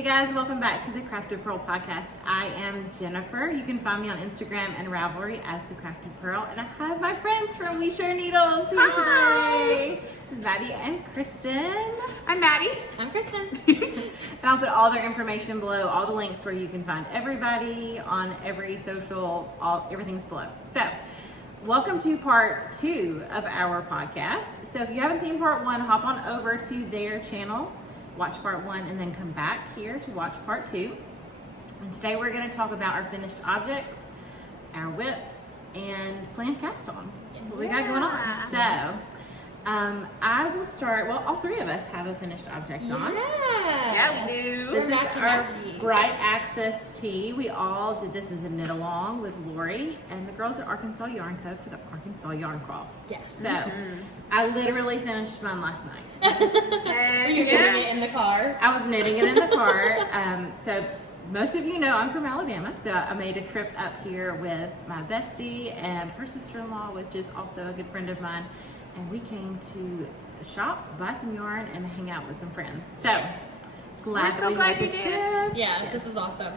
Hey guys, welcome back to the Crafted Pearl podcast. I am Jennifer. You can find me on Instagram and Ravelry as the Crafted Pearl, and I have my friends from We Share Needles here today. Maddie and Kristen. I'm Maddie. I'm Kristen. And I'll put all their information below, all the links where you can find everybody on every social, everything's below. So, welcome to part 2 of our podcast. So if you haven't seen part 1, hop on over to their channel, watch part 1, and then come back here to watch part 2. And today we're going to talk about our finished objects, our whips, and planned cast-ons. What we got going on. So, I will start. Well, all 3 of us have a finished object on. Yeah, we do. This is our matchy. Bright Access tee. We all did this as a knit along with Lori and the girls at Arkansas Yarn Co. for the Arkansas Yarn Crawl. Yes. So, I literally finished mine last night. Are you getting it in the car? I was knitting it in the car. So most of you know I'm from Alabama, so I made a trip up here with my bestie and her sister-in-law, which is also a good friend of mine, and we came to shop, buy some yarn, and hang out with some friends. So glad that we made the trip. Yeah, Yes. this is awesome.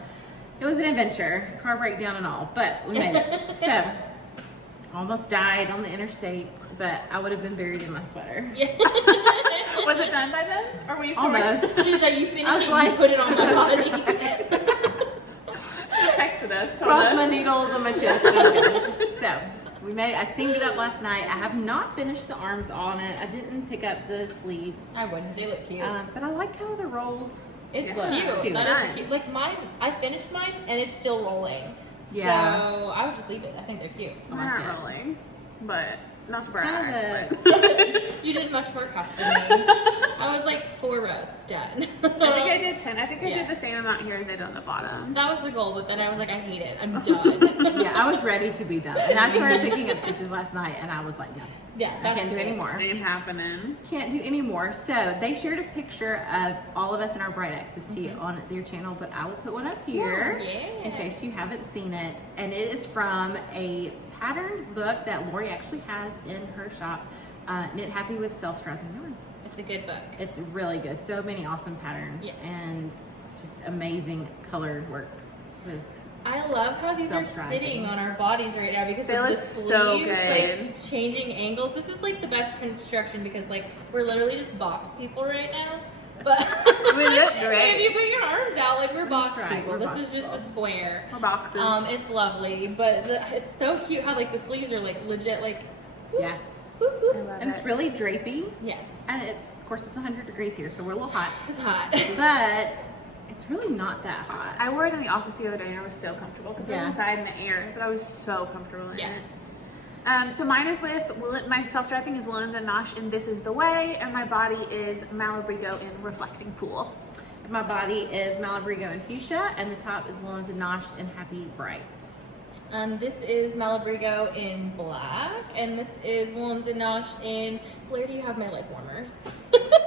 It was an adventure, car breakdown and all, but we made it. So almost died on the interstate, but I would have been buried in my sweater. Yeah. Was it done by then? Or were you sort Almost. She's like, you finished I was it, like- you put it on my body. She texted us, told Cross my us. needles on my chest. And I'm good. So we made. I seamed it up last night. I have not finished the arms on it. I didn't pick up the sleeves, I wouldn't. They look cute. but I like how they're rolled. It's Yeah. cute. Too. That is cute. Like mine, I finished mine and it's still rolling. Yeah. So I would just leave it. I think they're cute. I Mine like aren't it. rolling, but not super Kind hard. of but- You did much more craft than me. I was like 4 rows done. I think I did 10. I think I Yeah. did the same amount here as I did on the bottom. That was the goal, but then I was like, I hate it. I'm done. Yeah, I was ready to be done, and I started picking up stitches last night, and I was like, no, Yeah, I that's can't do it. any more. Ain't happening. Can't do any more. So they shared a picture of all of us in our Bright Access tee on their channel, but I will put one up here Yeah. in case you haven't seen it. And it is from a patterned book that Lori actually has in her shop, Knit Happy with Self-Strapping Yarn. It's a good book. It's really good. So many awesome patterns Yes. and just amazing color work with. I love how these are Self-striping. sitting on our bodies right now because They of the look sleeves, so good. like changing angles. This is like the best construction because like we're literally just box people right now. But We look great. if you put your arms out, like we're box right, people. we're This box is just people. a square. More boxes. It's lovely, but it's so cute how like the sleeves are like legit like. whoop, Yeah. whoop, whoop. I love And it's it. really drapey. Yes, And of course, it's 100 degrees here, so we're a little hot. it's hot. But it's really not that hot. I wore it in the office the other day and I was so comfortable because it Yeah. was inside in the air, but I was so comfortable in Yes. it. So mine is with, my self-strapping is Woolens and Nosh and This Is the Way, and my body is Malabrigo in Reflecting Pool. My body is Malabrigo and Fuchsia, and the top is Woolens and Nosh and Happy Bright. This is Malabrigo in black, and this is Woolens and Nosh in. Where do you have my leg warmers?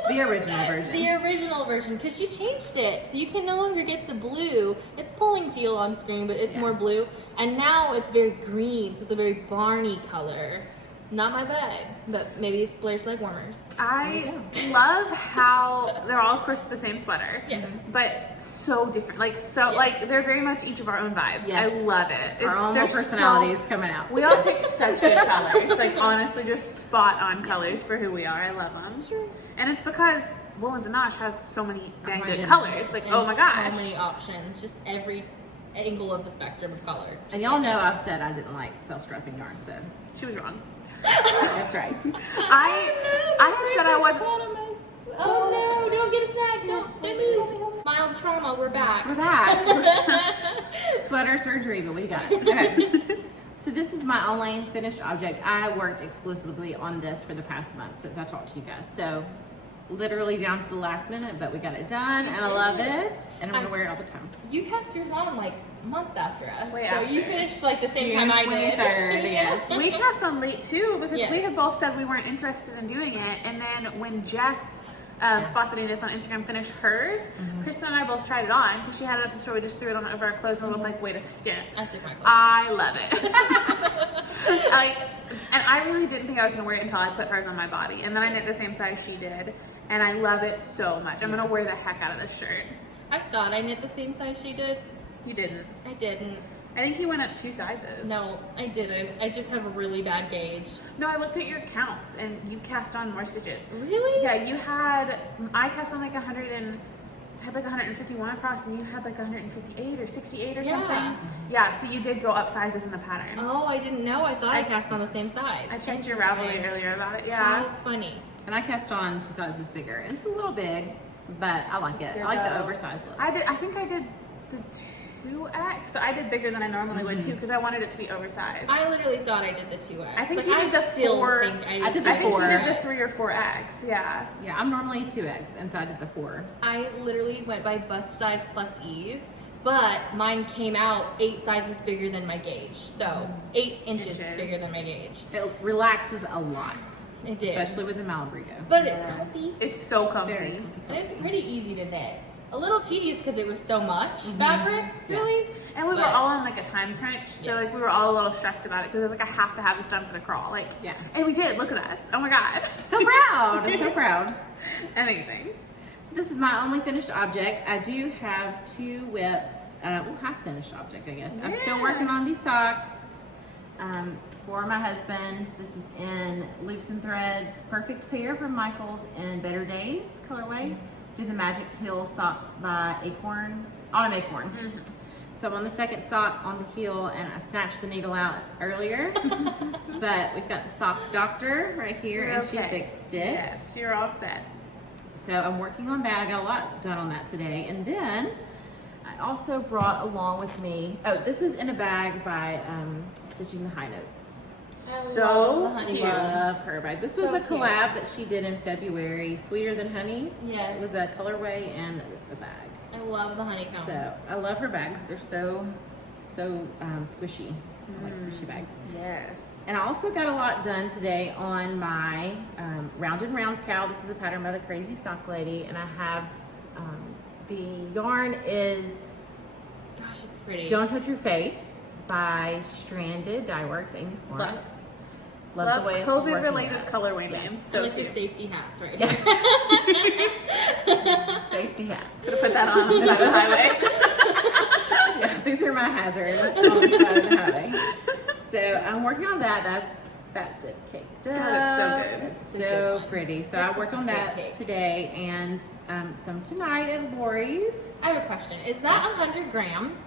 The original version. The original version, because she changed it, so you can no longer get the blue. It's pulling teal on screen, but it's Yeah. more blue, and now it's very green, so it's a very Barney color. Not my bag, but maybe it's Blair's leg warmers. I love how they're all, of course, the same sweater. Yes. But so different. Like, so, Yes. like, they're very much each of our own vibes. Yes. I love it. Our own they're little personalities so- coming out. we all pick such good colors. Like, honestly, just spot on colors for who we are. I love them. True. And it's because Woolens and Nosh has so many dang my good goodness. colors. Like, And oh my gosh. So many options, just every angle of the spectrum of color. And y'all know I've said I didn't like self-strapping yarn, so She was wrong. that's right. I had said I was. Oh no, don't get a snack, don't move. Mild trauma, we're back. We're back. Sweater surgery, but we got it. Okay. So this is my only finished object. I worked exclusively on this for the past month since I talked to you guys. So literally down to the last minute, but we got it done and I love it. And I'm gonna wear it all the time. You cast yours on like months after us. Way so you after. finished like the same June time I did. 23rd, yes. We cast on late too because Yes. we had both said we weren't interested in doing it. And then when Jess, Spots That Knits on Instagram, finished hers, Kristen and I both tried it on because she had it at the store. We just threw it on over our clothes and we were like, wait a second. I took my clothes. I love it. Like, and I really didn't think I was gonna wear it until I put hers on my body. And then I knit the same size she did. And I love it so much. I'm gonna wear the heck out of this shirt. I thought I knit the same size she did. You didn't. I didn't. I think you went up 2 sizes. No, I didn't. I just have a really bad gauge. No, I looked at your counts and you cast on more stitches. Really? Yeah, I cast on like 151 across and you had like 158 or 68 or something. Yeah, so you did go up sizes in the pattern. Oh, I didn't know. I thought I cast on the same size. I checked your Ravelry earlier about it, yeah. How funny. And I cast on 2 sizes bigger. It's a little big, but I like it. I like the oversized look. I think I did the 2X, so I did bigger than I normally would too because I wanted it to be oversized. I literally thought I did the 2X. I think you did the 4. I did the 4. I think you did the 3 or 4X, yeah. Yeah, I'm normally 2X, and so I did the 4. I literally went by bust size plus ease, but mine came out 8 sizes bigger than my gauge. So 8 inches bigger than my gauge. It relaxes a lot. It did. Especially with the Malabrigo. But it's comfy. It's so comfy. Very comfy. And it's pretty easy to knit. A little tedious because it was so much fabric, really. And we were all on like a time crunch, so like we were all a little stressed about it because it was like I have to have this done for the crawl. Like, yeah. And we did. Look at us. Oh my god. So proud. So proud. Amazing. So this is my only finished object. I do have 2 whips. Well, half finished object, I guess. I'm still working on these socks for my husband. This is in Loops and Threads Perfect Pair from Michaels in Better Days colorway. Do the Magic Heel socks by Autumn Acorn. So I'm on the second sock on the heel, and I snatched the needle out earlier. But we've got the sock doctor right here, and she fixed it. Yes, you're all set. So I'm working on that. I got a lot done on that today. And then I also brought along with me, this is in a bag by Stitching the High Notes. So cute. Love her bag. This was a collab that she did in February, Sweeter Than Honey. Yeah. It was a colorway and a bag. I love the honeycomb. So I love her bags. They're so squishy. I like squishy bags. Yes. And I also got a lot done today on my Round and Round cowl. This is a pattern by the Crazy Sock Lady, and I have the yarn is Gosh, it's pretty. Don't Touch Your Face by Stranded Dye Works, Amy Florence. Love the way it's working COVID-related out. colorway names. So like cute. your safety hats, right? Safety hat. Gonna put that on the side of the highway. Yeah, these are my hazards on the side of the highway. So I'm working on that. That's it caked up. God, it's so good. It's so pretty. So I worked on that today and some tonight at Lori's. I have a question. Is that 100 grams?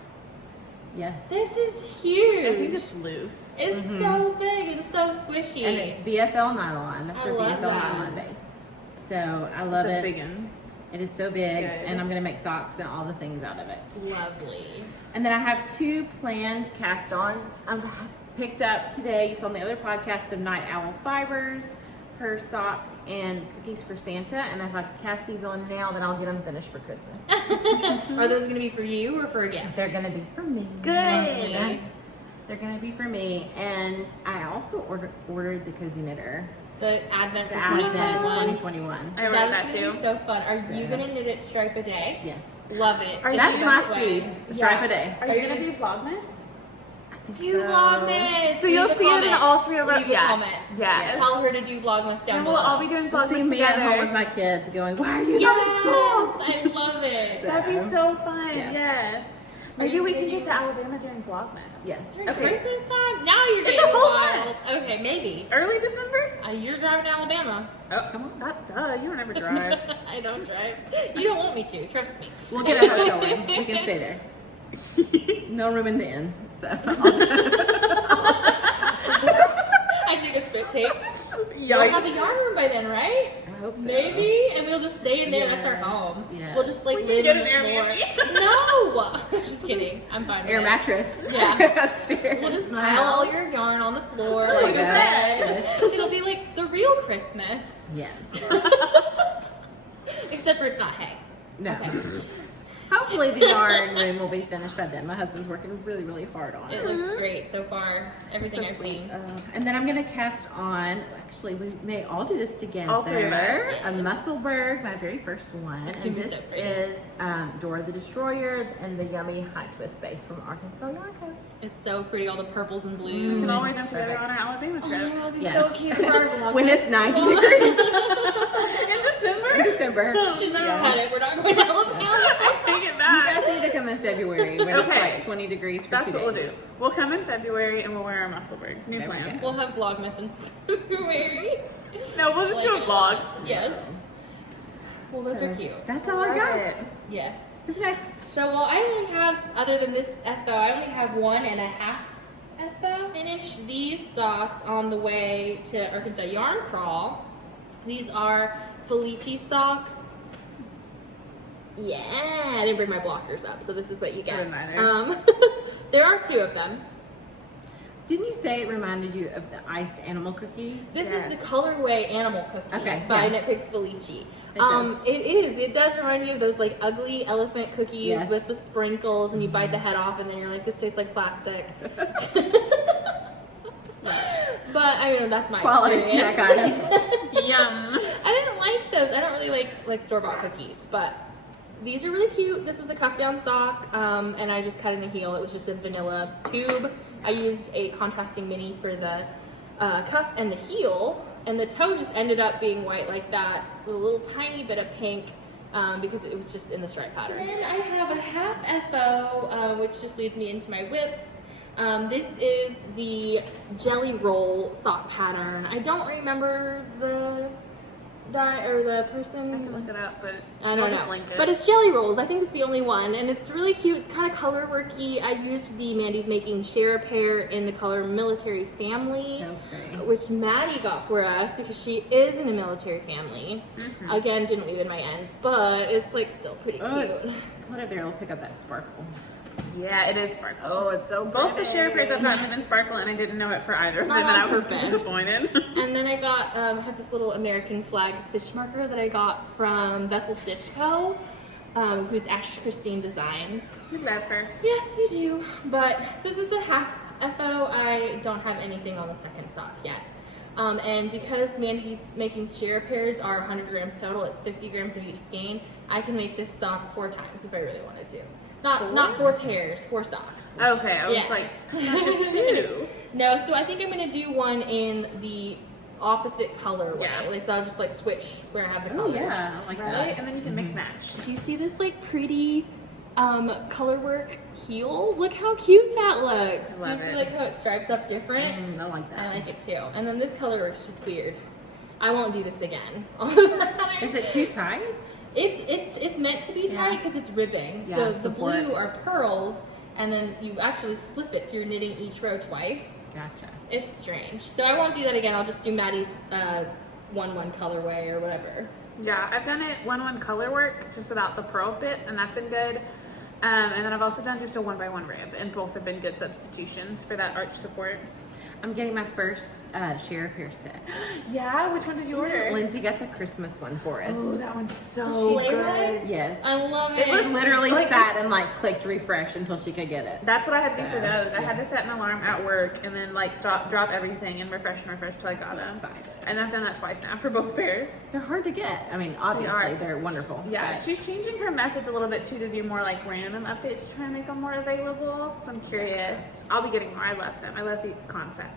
Yes. This is huge. I think it's loose. It's so big and so squishy. And it's BFL nylon. That's I their love BFL that. nylon base. So I love It's a it. big one. It is so big, Good. and I'm gonna make socks and all the things out of it. Lovely. And then I have 2 planned cast-ons I've picked up today. You saw on the other podcast some Night Owl Fibers, her sock, and Cookies for Santa. And if I cast these on now, then I'll get them finished for Christmas. Are those going to be for you or for a gift? They're gonna be for me. Good. They're gonna be for me. And I also ordered the Cozy Knitter. The Advent for Advent 2021. 2021. I wrote That that is too. going to be so fun. Are So- you going to knit it stripe a day? Yes. Love it. If That's you my don't speed. sweat. Stripe a day. Are you gonna do Vlogmas? Do Vlogmas. So you'll Leave a see it in comment. all 3 of our. Leave a Yes. comment. Yes. Tell her to do Vlogmas down And we'll below. all be doing See Vlogmas me at home with together. my kids going, why are you Yes, going to school? I love it. That'd be so fun. Yeah. Yes. Are Maybe you we gonna can get do- to Alabama during Vlogmas. Yes. During Okay. Christmas time? Now you're It's getting a whole wild. Okay, maybe. Early December? You're driving to Alabama. Oh, come on. Duh, you don't ever drive. I don't drive. You don't want me to. Trust me. We'll get a hotel room. We can stay there. No room in the inn. So I take a spit take. Yikes. You'll have a yarn room by then, right? I hope so. Maybe, and we'll just stay in there. That's our Yes, home. yes. We'll just like We can live get in an the floor. Airbnb. No, just kidding. I'm fine. with Air it. mattress. Yeah. Upstairs. We'll just pile all your yarn on the floor Oh like my a gosh. bed. It'll be like the real Christmas, Yes. except for it's not hay. No. Okay. Hopefully the yarn room will be finished by then. My husband's working really, really hard on It it. looks great so far. Everything So I've sweet. seen. And then I'm going to cast on, actually we may all do this together. All 3 of us. A Musselburgh, my very first one. It's And gonna be this so pretty. is Dora the Destroyer and the yummy high twist base from Arkansas Yarn Co. It's so pretty. All the purples and blues. We can all wear and- them together on our Alabama Oh trip. my God, it'd be Yes. so cute for our vlog. When it's 90 degrees. In December? December. She's never had it. We're not going to Alabama. I'll take it You back. guys need to come in February when it's Okay. like 20 degrees for That's 2 what days. we'll do. We'll come in February and we'll wear our Musselburgs. New There we plan. go. We'll have Vlogmas in February. No, we'll just do a vlog. Yes. Well, those are So, cute. That's all I got. it. Yes. Who's next? So, well, I only have, other than this FO, I only have 1.5 FO. Finished these socks on the way to Arkansas Yarn Crawl. These are Felici socks. Yeah, I didn't bring my blockers up, so this is what you get. didn't either. There are 2 of them. Didn't you say it reminded you of the iced animal cookies? This Yes. is the colorway animal cookie Okay, by yeah. Knitpicks Felici. It does. It does remind me of those like ugly elephant cookies Yes. with the sprinkles, and you bite the head off, and then you're like, this tastes like plastic. But I mean, that's my Quality experience. snack items. Yum. I didn't like those. I don't really like store-bought cookies, but these are really cute. This was a cuff-down sock, and I just cut in the heel. It was just a vanilla tube. I used a contrasting mini for the cuff and the heel, and the toe just ended up being white like that with a little tiny bit of pink because it was just in the stripe pattern. Then I have a half FO, which just leads me into my whips. This is the jelly roll sock pattern. I don't remember the person. I can look it up, but I don't I'll know. just link it. But it's jelly rolls. I think it's the only one, and it's really cute. It's kind of color worky. I used the Mandy's Making Share Pair in the color Military Family, So pretty. which Maddie got for us because she is in a military family. Again, didn't weave in my ends, but it's like still pretty cute. Oh, it's, what if they'll pick up that sparkle? yeah, it is sparkle. Oh, it's so Both the pretty. share pairs I've gotten have been sparkle, and I didn't know it for either of them, Not and I on was purpose. disappointed. And then I got, I have this little American flag stitch marker that I got from Vessel Stitch Co., who's Ashley Christine Designs. We love her. Yes, we do. But this is a half FO. I don't have anything on the second sock yet. And because Mandy's Making Share Pairs are 100 grams total, it's 50 grams of each skein, I can make this sock 4 times if I really wanted to. Not 4 pairs, 4 socks. Okay, I was Yes. like, not just 2. No, so I think I'm gonna do one in the opposite colorway. Yeah. Like, so I'll just like switch where I have the Oh colors. yeah, I like Right? that. And then you can mix match. Do you see this like pretty color work heel? Look how cute that looks. I Do love you see it. like how it stripes up different? I like I that. like it too. And then this color works just weird. I won't do this again. Is it too tight? It's meant to be tight because it's ribbing. Yeah, so the support. blue are pearls, and then you actually slip it, so you're knitting each row twice. Gotcha. It's strange. So I won't do that again. I'll just do Maddie's 1-1 colorway or whatever. Yeah, I've done it 1-1 color work, just without the pearl bits, and that's been good. And then I've also done just a 1x1 rib, and both have been good substitutions for that arch support. I'm getting my first share pair set. Yeah, which one did you order? Lindsay got the Christmas one for us. Oh, that one's so Sleigh good. ride? Yes. I love It it. looks Literally like sat this- and like clicked refresh until she could get it. That's what I had to do for So, those. I had to set an alarm at work and then like drop everything and refresh till I got them. excited. And I've done that twice now for both pairs. They're hard to get. I mean, obviously are. they're wonderful. Yeah, but- she's changing her methods a little bit too to do more like random updates to try and make them more available. So I'm curious. I'll be getting more. I love them. I love the concept.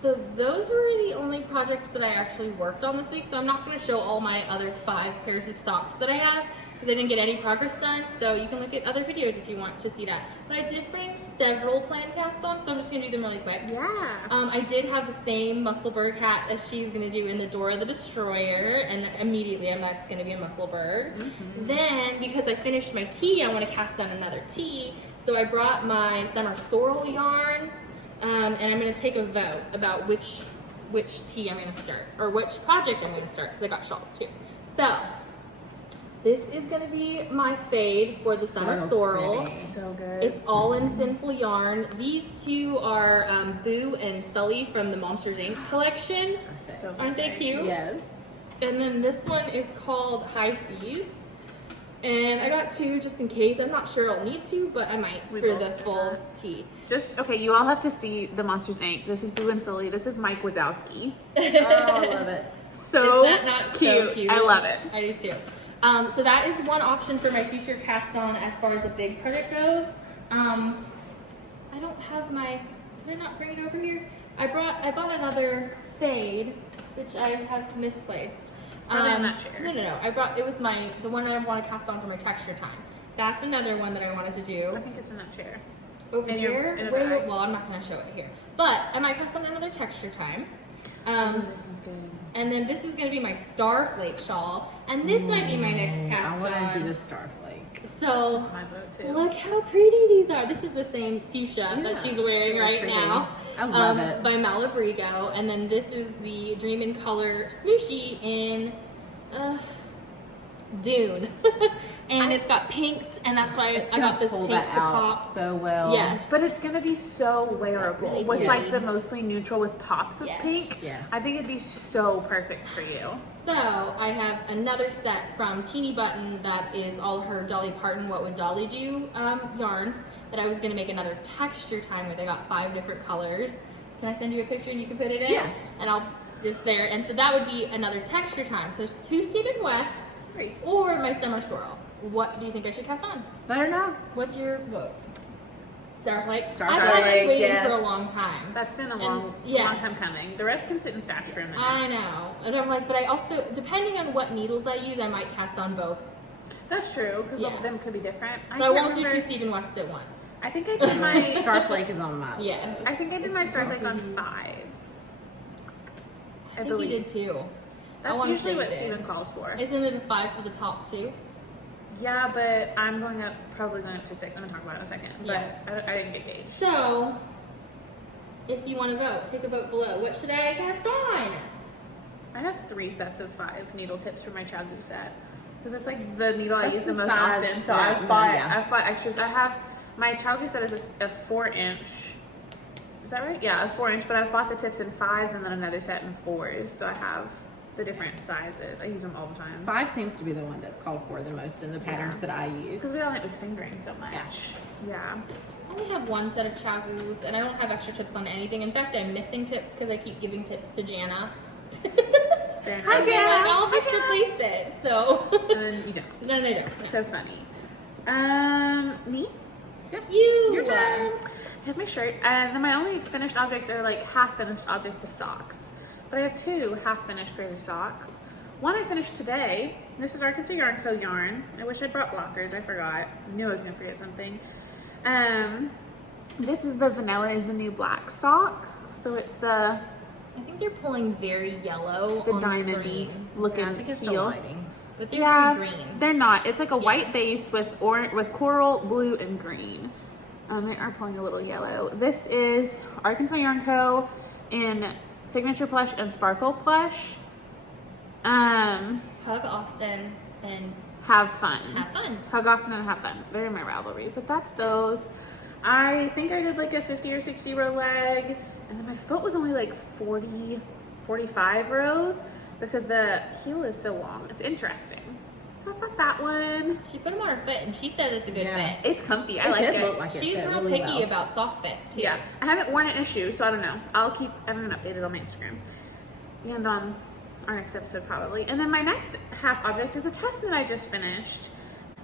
So those were the only projects that I actually worked on this week. So I'm not going to show all my other 5 pairs of socks that I have because I didn't get any progress done. So you can look at other videos if you want to see that. But I did bring several plan casts on, so I'm just going to do them really quick. Yeah. I did have the same Musselburgh hat as she's going to do in the Dora the Destroyer, and immediately I'm like, it's going to be a Musselburgh. Then, because I finished my tee, I want to cast on another tee. So I brought my summer Sorrel yarn, and I'm going to take a vote about which tee I'm going to start, or which project I'm going to start, because I got shawls too. So, this is going to be my fade for the summer So Sorrel. pretty. So good. It's all in Sinful yarn. These 2 are Boo and Sully from the Monsters Inc. collection. so Aren't they cute? Yes. And then this one is called High Seas. And I got 2 just in case. I'm not sure I'll need to, but I might We for both the did full that. tee. Just okay. You all have to see the Monsters Inc. This is Boo and Sully. This is Mike Wazowski. Oh, I love it. So Is that not cute. so cute? I love it. I do too. So that is one option for my future cast on as far as the big project goes. I don't have my, did I not bring it over here? I bought another fade, which I have misplaced. Probably in that chair. No. I brought, it was the one that I want to cast on for my texture time. That's another one that I wanted to do. I think it's in that chair. Over in here? in a Wait, bag. well, I'm not going to show it here. But I might cast on another texture time. This one's good. And then this is going to be my Starflake shawl. And this might be my next cast I want on. to do the Starflake. So, That's my vote too. look how pretty these are. This is the same fuchsia that she's wearing so right pretty. now. I love it. By Malabrigo. And then this is the Dream in Color Smooshie in Dune. And it's got pinks, and that's why I got this pull pink that to out pop. so well. Yes. But it's gonna be so wearable with Yes. like the mostly neutral with pops of Yes. pink. Yes. I think it'd be so perfect for you. So I have another set from Teeny Button that is all her Dolly Parton What Would Dolly Do yarns that I was going to make another texture time with. I got 5 different colors. Can I send you a picture and you can put it in? Yes. And I'll just there. And so that would be another texture time. So there's 2 Stephen West Sorry. or my Summer Sorrel. What do you think I should cast on? Let her know. What's your vote? Starflake? I've Starflake, had this waiting yes. for a long time. That's been a And, long yes. time coming. The rest can sit in stash for a minute. I know. And I'm like, but I also, depending on what needles I use, I might cast on both. That's true, because Yeah. them could be different. But I won't do 2 Stephen Wests at once. I think I did my Starflake is on my Yeah. I think I did my Starflake on 5s. I think you did too. That's wanna usually say what you did. Steven calls for. Isn't it a 5 for the top 2? Yeah, but I'm probably going up to 6. I'm gonna talk about it in a second. But Yeah. I didn't get gauged. So, if you want to vote, take a vote below. What should I cast on? I have 3 sets of 5 needle tips for my Chowgu set. Because it's like the needle I That's use the the most size. often. So Yeah, I've yeah. bought extras. I have my Chowgu set is a 4-inch. Is that right? Yeah, a 4-inch, but I've bought the tips in 5s and then another set in 4s. So I have the different sizes. I use them all the time. 5 seems to be the one that's called for the most in the patterns that I use. Because we all it was fingering so much. Yeah. I only have 1 set of Chowgus, and I don't have extra tips on anything. In fact, I'm missing tips because I keep giving tips to Jana. Hi, I'm being Jana. like, I'll just Hi, Jana. replace it. So, And then you don't. no, I don't. So funny. Me? Yep. You. Your turn. I have my shirt, and then my only finished objects are like half-finished objects, the socks. But I have 2 half-finished pairs of socks. One I finished today. This is Arkansas Yarn Co. yarn. I wish I'd brought blockers. I forgot. I knew I was gonna forget something. This is the vanilla is the new black sock. So it's the I think they're pulling very yellow on diamond-y screen. looking Yeah, I think it's the heel. lighting. But they're Yeah, very green. they're not. It's like a white base with coral, blue, and green. They are pulling a little yellow. This is Arkansas Yarn Co. in Signature Plush and Sparkle Plush. Hug often and Have fun. have fun. Hug often and have fun. They're in my Ravelry. But that's those. I think I did like a 50 or 60 row leg. And then my foot was only like 40, 45 rows because the heel is so long. It's interesting. So I've got that one. She put them on her foot, and she said it's a good Yeah. fit. It's comfy. I It like did it. look like it She's fit real really picky well. about sock fit too. Yeah, I haven't worn it in a shoe, so I don't know. I'll keep everyone updated on my Instagram and on our next episode probably. And then my next half object is a test knit I just finished.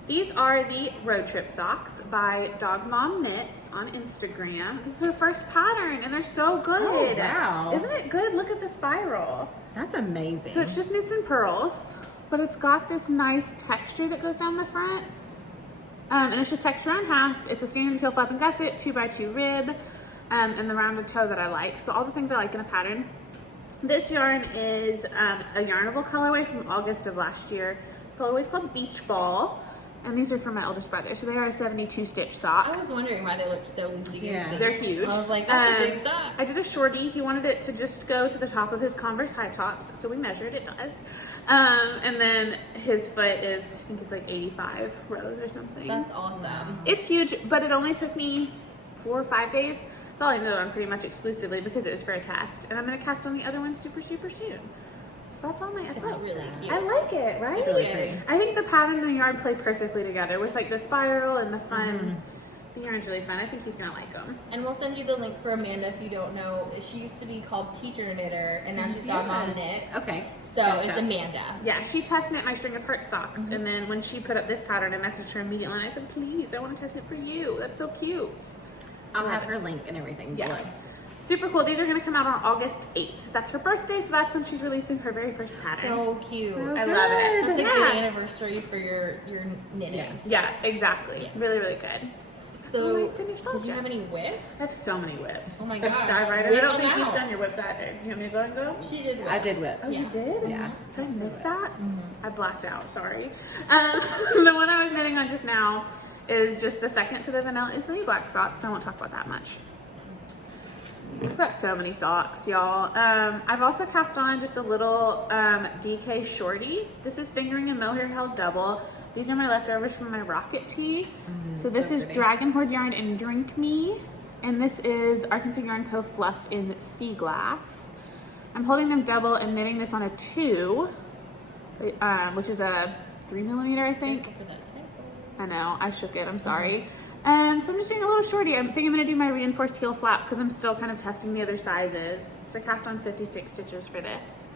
These are the Road Trip socks by Dog Mom Knits on Instagram. This is her first pattern, and they're so good. Oh, wow. Isn't it good? Look at the spiral. That's amazing. So it's just knits and pearls, but it's got this nice texture that goes down the front. And it's just texture on half. It's a standard heel flap and gusset, 2x2 rib, and the rounded toe that I like. So all the things I like in a pattern. This yarn is a yarnable colorway from August of last year. The colorway is called Beach Ball. And these are for my eldest brother. So they are a 72 stitch sock. I was wondering why they looked so loosey-goosey. Yeah. They're huge. I was like, that's a big sock. I did a shorty. He wanted it to just go to the top of his Converse high tops. So we measured, it does. And then his foot is, I think it's like 85 rows or something. That's awesome. It's huge, but it only took me 4 or 5 days. That's all I know on pretty much exclusively because it was for a test. And I'm going to cast on the other one super, super soon. So that's all my efforts. really cute. I like it, right? It's really Yeah. pretty. I think the pattern and the yarn play perfectly together with like the spiral and the fun. The yarn's really fun. I think he's going to like them. And we'll send you the link for Amanda if you don't know. She used to be called Teacher Knitter, and now she's Dog Mom Knit. Okay. So Gotcha. it's Amanda. Yeah, she test knit my string apart socks, and then when she put up this pattern, I messaged her immediately and I said, please, I want to test knit for you. That's so cute. I'll have her link and everything Yeah. below. Super cool. These are going to come out on August 8th. That's her birthday, so that's when she's releasing her very first pattern. So cute. I love it. That's a Yeah. good anniversary for your knitting. Yeah, exactly. Yes. Really, really good. So, finished did you have objects. any whips? I have so many whips. Oh my Just gosh. dive right in. Whip I don't them think you've out. done your whips either. You want me to go and go? She did whips. I did whips. Oh, you did? Yeah. Did I miss that? Mm-hmm. I blacked out, sorry. The one I was knitting on just now is just the second to the vanilla is the new black sock, so I won't talk about that much. I've got so many socks, y'all. I've also cast on just a little DK shorty. This is fingering and mohair held double. These are my leftovers from my rocket tee. So this is pretty. Dragon Horde yarn in Drink Me, and this is Arkansas Yarn Co. fluff in Sea Glass. I'm holding them double and knitting this on a 2, which is a 3mm, I think. For that typo. I know, I shook it, I'm sorry. So I'm just doing a little shorty. I think I'm gonna do my reinforced heel flap because I'm still kind of testing the other sizes. So I cast on 56 stitches for this.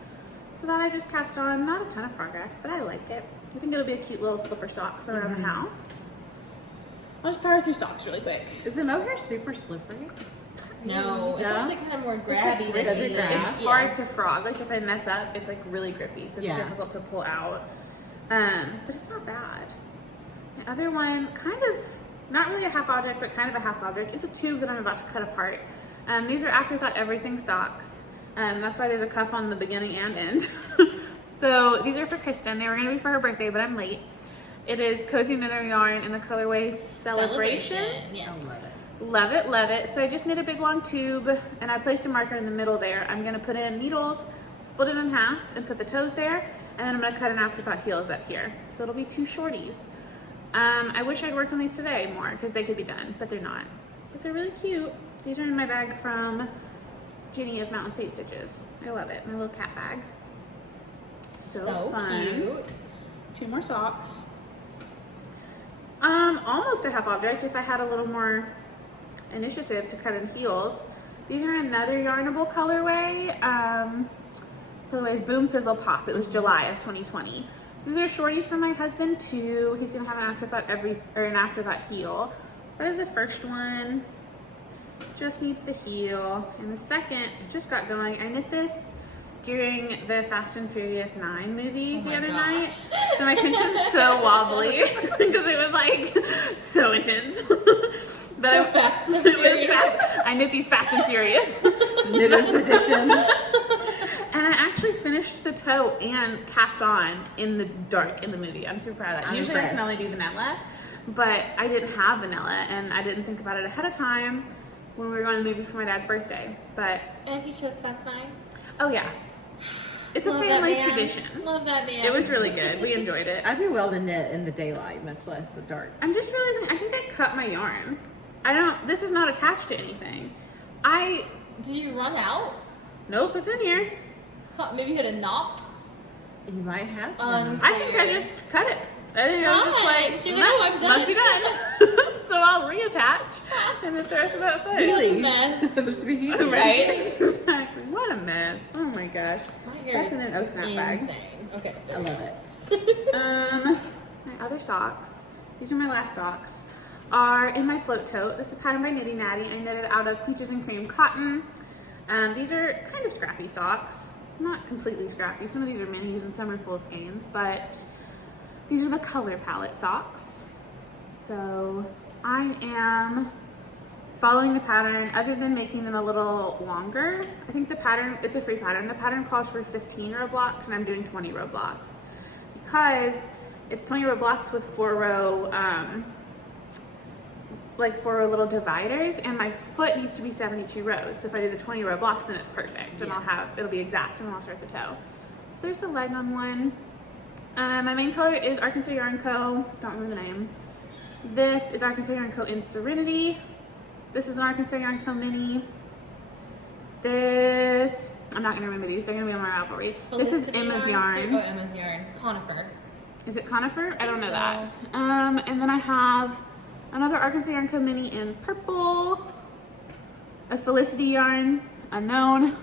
So that I just cast on, not a ton of progress, but I like it. I think it'll be a cute little slipper sock for around the house. I'll just power through socks really quick. Is the mohair super slippery? No, it's No? actually kind of more grabby than Does it anything. grab? It's hard to frog. Like if I mess up, it's like really grippy, so it's Yeah. difficult to pull out. But it's not bad. The other one, kind of, not really a half object, but kind of a half object. It's a tube that I'm about to cut apart. These are Afterthought Everything socks. That's why there's a cuff on the beginning and end. So these are for Kristen. They were gonna be for her birthday, but I'm late. It is Cozy Knitter yarn in the colorway Celebration. Yeah. I love it. Love it, love it. So I just knit a big long tube and I placed a marker in the middle there. I'm gonna put in needles, split it in half and put the toes there. And then I'm gonna cut an Afterthought heels up here. So it'll be 2 shorties. I wish I'd worked on these today more because they could be done, but they're not. But they're really cute. These are in my bag from Ginny of Mountain State Stitches. I love it, my little cat bag. So fun. Cute. 2 more socks. Almost a half object if I had a little more initiative to cut in heels. These are another yarnable colorway. Colorway is Boom Fizzle Pop. It was July of 2020. So these are shorties for my husband too. He's gonna have an afterthought heel. That is the first one. Just needs the heel, and the second just got going. I knit this during the Fast and Furious 9 movie the other night. So my tension's so wobbly because it was like so intense. But So Fast and it was Furious. fast. I knit these Fast and Furious. Knitters edition. And I actually finished the toe and cast on in the dark in the movie. I'm super proud of that. I'm Usually I can impressed. only do vanilla, but I didn't have vanilla and I didn't think about it ahead of time when we were going to the movie for my dad's birthday. But, And he chose Fast 9. oh yeah. It's a Love that family man. tradition. Love that man. It was really good. We enjoyed it. I do well to knit in the daylight, much less the dark. I'm just realizing I think I cut my yarn. This is not attached to anything. Did you run out? Nope, it's in here. Huh, maybe you had a knot? You might have. Um, I think I just cut it. I think I was just Fine. like, She's like, oh, I'm done. must be done. So I'll reattach and then throw some of that foot. Really? Mess. Supposed to be heated. Right? Exactly. What a mess. Oh my gosh. My hair That's is in an O-snap bag. insane. Okay. I love it. My other socks, these are my last socks, are in my float tote. This is patterned by Nitty Natty. I knitted out of Peaches and Cream cotton. These are kind of scrappy socks. Not completely scrappy. Some of these are minis and some are full skeins, but these are the color palette socks. So I am following the pattern other than making them a little longer. I think the pattern, it's a free pattern. The pattern calls for 15 row blocks and I'm doing 20 row blocks because it's 20 row blocks with 4 row, like 4 row little dividers, and my foot needs to be 72 rows. So if I do the 20 row blocks, then it's perfect and it'll be exact and I'll start the toe. So there's the leg on one. My main color is Arkansas Yarn Co. Don't remember the name. This is Arkansas Yarn Co. in Serenity. This is an Arkansas Yarn Co. mini. This, I'm not gonna remember these. They're gonna be on my Ravelry. This is Felicity Emma's Oh, yarn. Emma's yarn. Conifer. Is it Conifer? I don't know So- that. And then I have another Arkansas Yarn Co. mini in purple. A Felicity yarn, unknown.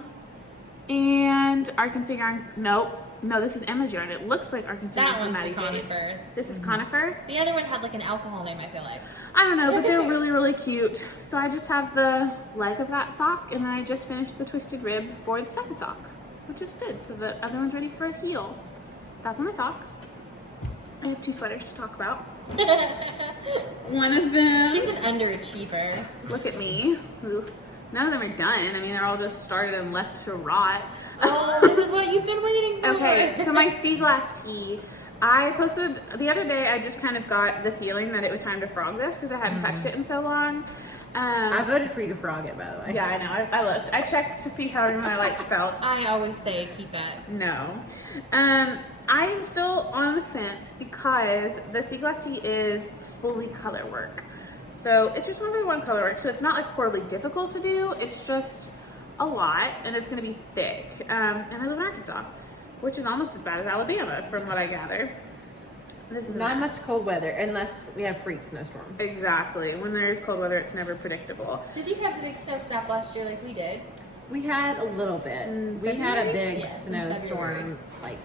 And Arkansas Yarn, nope. no, this is Emma's yarn. It looks like Arkansas That from one's Maddie the Jane. conifer. This is conifer. The other one had like an alcohol name, I feel like. I don't know, but they're really, really cute. So I just have the leg of that sock, and then I just finished the twisted rib for the second sock, which is good. So the other one's ready for a heel. That's my socks. I have 2 sweaters to talk about. One of them. She's an underachiever. Look at me. Ooh. None of them are done. I mean, they're all just started and left to rot. Oh, this is what you've been waiting for. Okay, so my sea glass tee. I posted the other day. I just kind of got the feeling that it was time to frog this because I hadn't touched it in so long. I voted for you to frog it, by the way. Yeah, I know. I looked. I checked to see how everyone I liked felt. I always say keep it. No. I'm still on the fence because the sea glass tee is fully color work. So it's just 1x1 color work. So it's not like horribly difficult to do. It's just a lot and it's going to be thick. And I live in Arkansas, which is almost as bad as Alabama from what I gather. This is Not much cold weather unless we have freak snowstorms. Exactly. When there is cold weather, it's never predictable. Did you have the big snow snap last year like we did? We had a little bit. We had a big Yes, in February. snowstorm like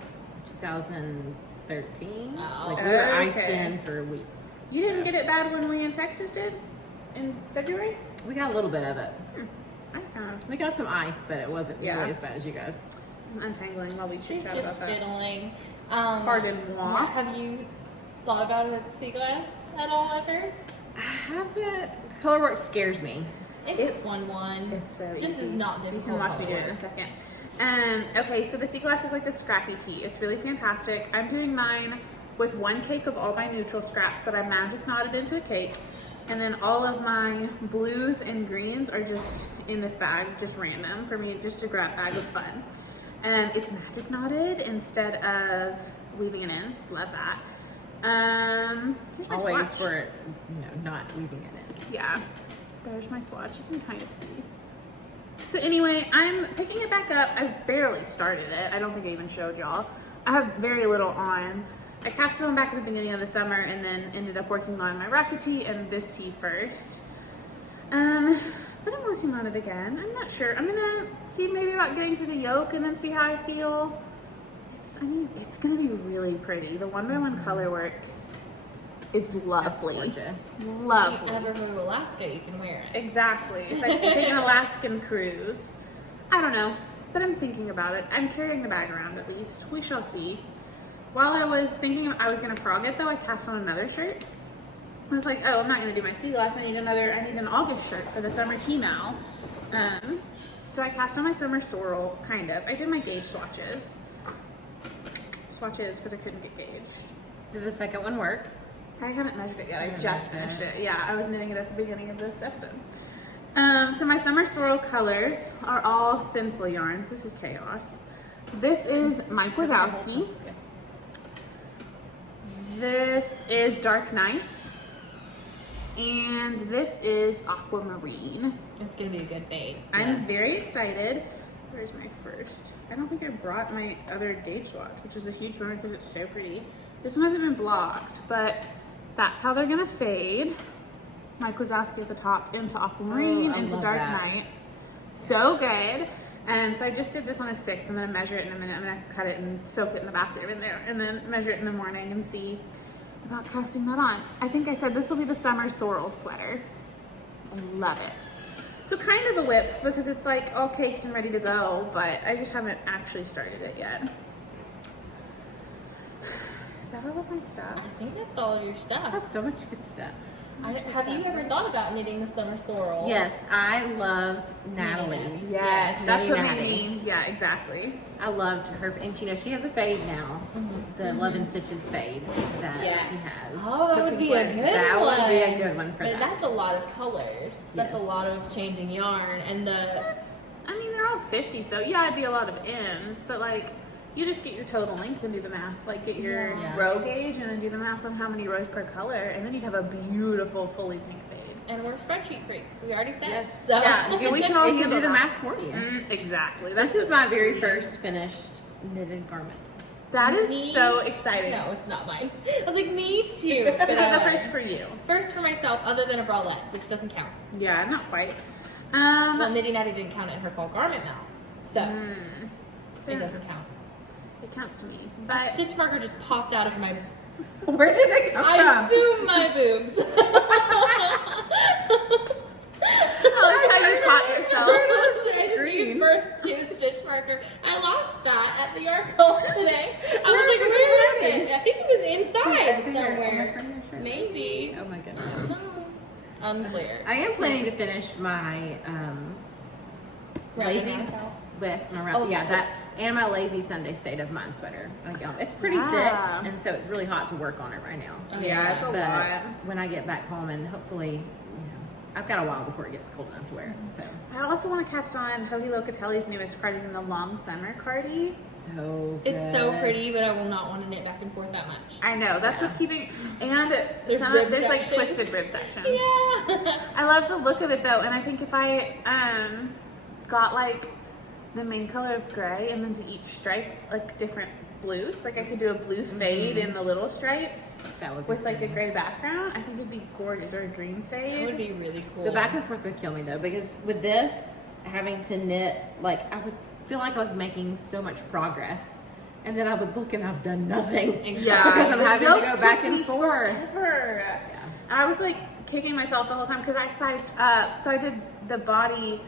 2013. Oh. Like we were Okay. iced in for a week. You didn't get it bad when we in Texas did in February? We got a little bit of it. I kind of. We got some ice, but it wasn't Yeah. nearly as bad as you guys. I'm untangling while we chit She's chat just about that. fiddling. Pardon moi. Have you thought about a sea glass at all ever? I haven't. Color work scares me. It's It's- just 1-1. It's so easy. This is not difficult. You can watch me do it in a second. Okay, so the sea glass is like the scrappy tea. It's really fantastic. I'm doing mine with 1 cake of all my neutral scraps that I magic knotted into a cake. And then all of my blues and greens are just in this bag, just random for me, just a grab bag of fun. And it's magic knotted instead of weaving it in. Love that. Here's my Always swatch. for not weaving in it. Yeah, there's my swatch. You can kind of see. So anyway, I'm picking it back up. I've barely started it. I don't think I even showed y'all. I have very little on. I cast it on back at the beginning of the summer and then ended up working on my rocket tee and this tee first. But I'm working on it again. I'm not sure. I'm gonna see maybe about getting to the yoke and then see how I feel. It's gonna be really pretty. The 1x1 color work is lovely. That's gorgeous. Lovely. If you ever go to Alaska, you can wear it. Exactly. If I take an Alaskan cruise. I don't know, but I'm thinking about it. I'm carrying the bag around at least. We shall see. While I was thinking I was gonna frog it though, I cast on another shirt. I was like, oh, I'm not gonna do my sea glass. I need an August shirt for the summer tea now. So I cast on my summer Sorrel, kind of. I did my gauge swatches. Because I couldn't get gauged. Did the second one work? I haven't measured it yet. I haven't just measured finished it. it. Yeah, I was knitting it at the beginning of this episode. So my summer Sorrel colors are all Sinful yarns. This is Chaos. This is Mike Wazowski. This is Dark Night. And this is Aquamarine. It's gonna be a good fade. I'm Yes. very excited. Where's my first? I don't think I brought my other gauge swatch, which is a huge bummer because it's so pretty. This one hasn't been blocked, but that's how they're gonna fade. Mike Wazowski at the top into Aquamarine, Oh, I into love Dark that. Night. So good. And so I just did this on a 6. I'm gonna measure it in a minute. I'm gonna cut it and soak it in the bathroom in there, and then measure it in the morning and see about casting that on. I think I said this will be the summer Sorrel sweater. I love it. So kind of a whip because it's like all caked and ready to go, but I just haven't actually started it yet. Is that all of my stuff? I think that's all of your stuff. That's so much good stuff. Have you ever thought about knitting the summer sorrel? Yes, I loved Natalie's. Yes, that's what Natty. made me. Yeah, exactly. I loved her, and she has a fade now. The Love and Stitches fade that Yes. she has. Oh, that would be a one. good That one. would be a good one for But that. that's a lot of colors. That's Yes. a lot of changing yarn, and I mean, they're all 50, so yeah, it'd be a lot of ends, but like, you just get your total length and do the math. Like, get your Yeah. row gauge and then do the math on how many rows per color, and then you'd have a beautiful, fully pink fade. and we're spreadsheet freaks. We already said. Yes. So. Yeah, so we can all It can handle do the that. math for you. Exactly. This is my very first finished knitted garment. That is Me? so exciting. No, it's not mine. I was like, me too. Is But, it the first for you? First for myself, other than a bralette, which doesn't count. Yeah, not quite. Well, Nitty Natty didn't count it in her fall garment now, so Mm. it doesn't count. It counts to me. A But stitch marker just popped out of my. Where did it come I from? assume my boobs. I like how you caught yourself. I just used birth cute stitch marker. I lost that at the yard call today. I was like, where is it? I think it was inside somewhere. Maybe. Oh my goodness. Unclear. I am planning to finish my lazy West, that and my lazy Sunday State of Mind sweater. Like, it's pretty thick, and so it's really hot to work on it right now. Yeah, it's a lot. When I get back home, and hopefully, I've got a while before it gets cold enough to wear. So I also want to cast on Hoagie Locatelli's newest cardigan, the long summer cardi. so good. It's so pretty, but I will not want to knit back and forth that much. I know, that's what's keeping, and There's there's like sections. twisted rib sections. Yeah. I love the look of it though, and I think if I got like the main color of gray and then to each stripe like different blues, like I could do a blue fade in the little stripes That would be with like a pretty. gray background. I think it'd be gorgeous, or a green fade. That would be really cool. The back and forth would kill me though, because with this, having to knit, like I would feel like I was making so much progress, and then I would look and I've done nothing. Yeah, because I'm the having to yoke go took back and me forth. forever. And I was like kicking myself the whole time because I sized up. So I did the body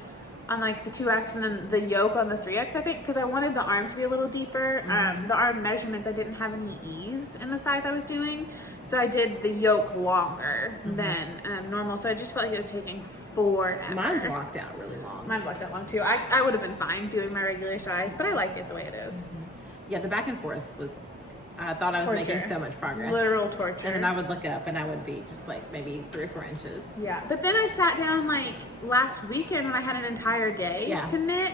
on like the 2X and then the yoke on the 3X, I think, because I wanted the arm to be a little deeper. The arm measurements, I didn't have any ease in the size I was doing. So I did the yoke longer than normal. So I just felt like it was taking forever. Mine blocked out really long. Mine blocked that long too. I would have been fine doing my regular size, but I like it the way it is. Yeah, the back and forth was, I thought I was making Torture. so much progress. Literal torture. And then I would look up and I would be just like maybe 3 or 4 inches. Yeah, but then I sat down like last weekend when I had an entire day to knit.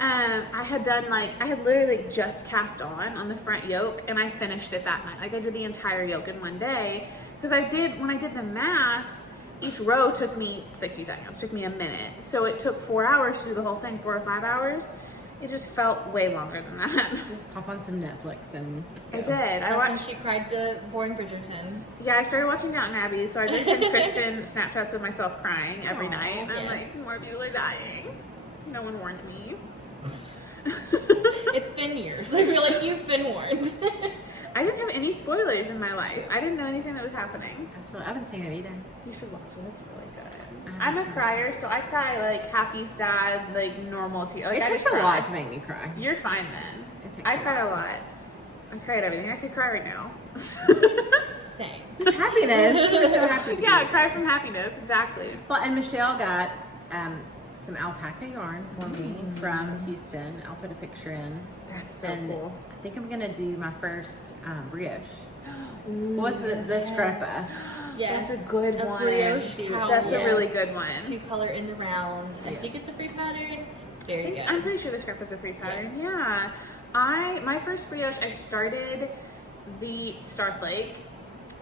I had done like, I had literally just cast on the front yoke and I finished it that night. Like I did the entire yoke in one day because when I did the math, each row took me 60 seconds, took me a minute. So it took 4 hours to do the whole thing, 4 or 5 hours. It just felt way longer than that. Just pop on some Netflix and go. I did. I That's when watched. she cried to Boring Bridgerton. Yeah, I started watching Downton Abbey, so I just send Kristen Snapchats of myself crying every night. And I'm yeah. like, more people are dying. No one warned me. It's been years. I feel like you've been warned. I didn't have any spoilers in my life. I didn't know anything that was happening. I haven't seen it either. You should watch it. It's really good. I'm a crier, so I cry like happy, sad, like normal tea. Like, It I takes just a cry. lot to make me cry. You're fine then. It takes I a cry a lot. I cry at everything. I could cry right now. Same. Just happiness. We're so happy to Yeah, I be. cry from happiness. Exactly. Well, and Michelle got some alpaca yarn for me from Houston. I'll put a picture in. That's so And cool. I think I'm gonna do my first brioche. What's the Skreppa? Yes. That's a good A one. brioche cowl, That's a yes. really good one. 2-color in the round. I think it's a free pattern. Very good. I'm pretty sure the Skreppa's a free pattern. Yeah. My first brioche, I started the Starflake,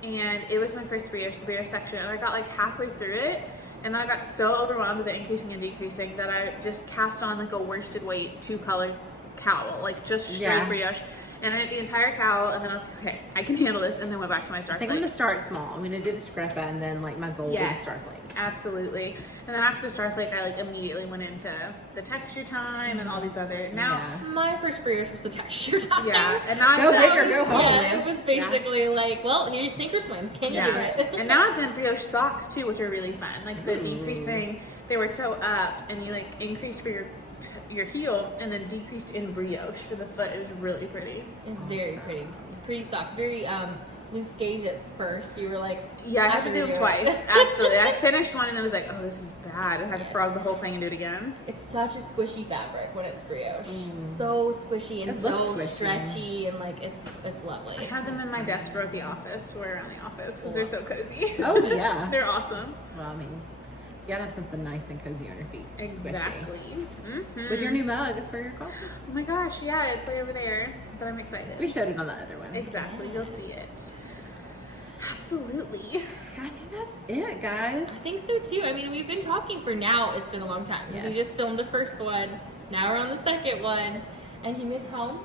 and it was my first brioche, the brioche section, and I got like halfway through it, and then I got so overwhelmed with the increasing and decreasing that I just cast on like a worsted weight 2-color cowl, like just straight brioche. And I did the entire cowl, and then I was like, okay, I can handle this, and then went back to my Starflake. I think I'm gonna start small. I'm gonna do the Skreppa, and then like my goal is the Starflake. Absolutely. And then after the Starflake, I like immediately went into the texture time and all these other. Now, My first brioche was the texture time. yeah, and now Go I've big done, or go home, Yeah, man. it was basically like, well, here's sink or swim. Can you do it? And now I've done brioche socks too, which are really fun. Like the decreasing, they were toe up, and you like increase for your heel, and then decreased in brioche for the foot. It was really pretty. It's very pretty. Pretty socks. Very loose gauge at first. You were like, Yeah, I had to do it. them twice. Absolutely. I finished one and it was like, oh, this is bad. I had to frog the whole thing and do it again. It's such a squishy fabric when it's brioche. So squishy and It so looks squishy. stretchy, and like it's I lovely. have them in my desk drawer at the office to wear around the office because they're so cozy. Oh yeah. They're awesome. Well, I mean, you gotta have something nice and cozy on your feet. Exactly. Squishy. With your new mug for your coffee. Oh my gosh, yeah, it's way over there, but I'm excited. We showed it on the other one. Exactly, you'll see it. Absolutely. I think that's it, guys. I think so too. I mean, we've been talking for now. It's been a long time. Yes. We just filmed the first one. Now we're on the second one. And you miss home?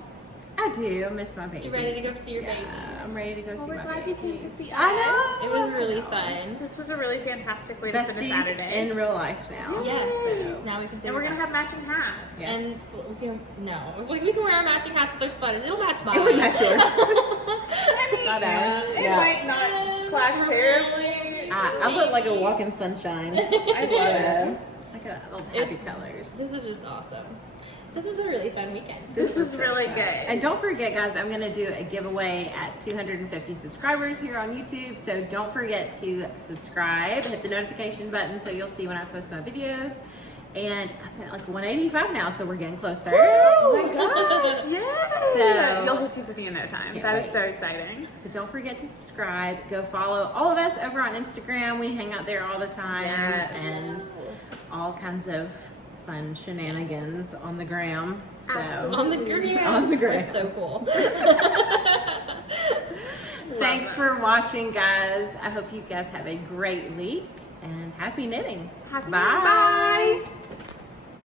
I do. I miss my baby. You ready to go see your baby? I'm ready to go Well, see we're my glad baby. you came to see us. I know. It was really fun. This was a really fantastic way to spend a Besties Saturday. in real life now. Yes. So. Now we can. And we're gonna have matching hats. Yes. And we can, no, I was like, we can wear our matching hats with our sweaters. It'll match mine. It would match yours. I know. it Yeah. might not clash terribly. I look like a walking sunshine. I love it. Like a happy It's- colors. This is just awesome. This was a really fun weekend. This was so really fun. good. And don't forget, guys, I'm going to do a giveaway at 250 subscribers here on YouTube. So don't forget to subscribe, hit the notification button so you'll see when I post my videos. And I'm at like 185 now, so we're getting closer. Oh my gosh, yes! So- You'll hit 250 in no time. Can't That is wait. so exciting. But don't forget to subscribe. Go follow all of us over on Instagram. We hang out there all the time. Yes. And all kinds of fun shenanigans on the gram. So Absolutely. On the gram. On the gram. We're so cool. Thanks for watching, guys. I hope you guys have a great week and happy knitting. Happy Bye. Bye.